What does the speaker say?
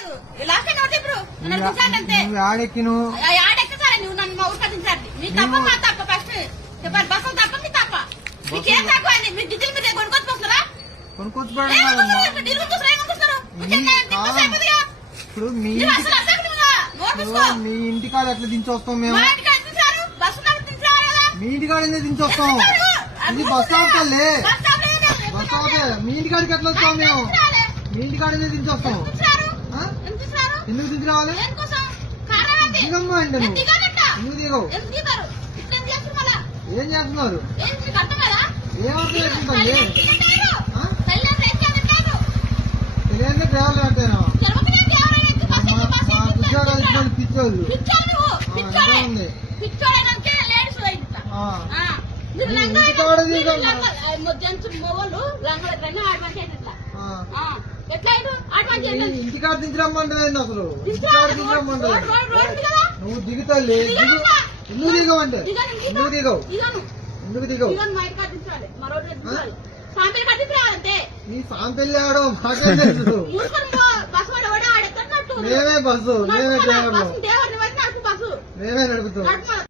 లేదు last time ఒకటి ఇప్పుడు నన్ను దించాలంటే ఆడెక్కిను ఆడెక్కసారి నువ్వు నన్ను మా ఊరికి దించాలి నీ తప్ప మా తప్ప ఫస్ట్ చెప్పాలి బస్సు తప్ప నీ తప్ప మీకేం తక్కువ అండి మీ డీజిల్ మీద కొనుక్కొచ్చుకొస్తారా కొనుక్కొచ్చుకోవడం ఇప్పుడు మీ ఇంటికాడ ఎట్లా దించొస్తాం మేము మీ ఇంటికాడ ఎందుకు దించొస్తాం ఇది బస్ స్టాప్ కల్లే బస్ స్టాప్ మీ ఇంటికాడికి ఎట్లా వస్తాం మేము మీ ఇంటికాడ ఎందుకు దించొస్తాం ఎందుకు దించి రావాలి దిగమ్మా అంటే నువ్వు ఎందుకు దిగవు ఏం చేస్తున్నారు ఏమర్థం చేసుకుంటాండి తెలియదు డ్రైవర్లు అంటేనా మా ఉద్యోగాలు ఇచ్చిన పిచ్చోళ్ళు ఉంది ఇంటికాడ దించరమ్మంటే అసలు ఇంటికాడ దించరమ్మంటే నువ్వు దిగుతాలి ఎందుకు దిగవంటే ఎందుకు దిగవు ఎందుకు దిగవు నీ సాంపెల్లి ఆడో మాకేం తెలుసు మేమే బస్సు మేమే డ్రైవర్లు మేమే నడుపుతాం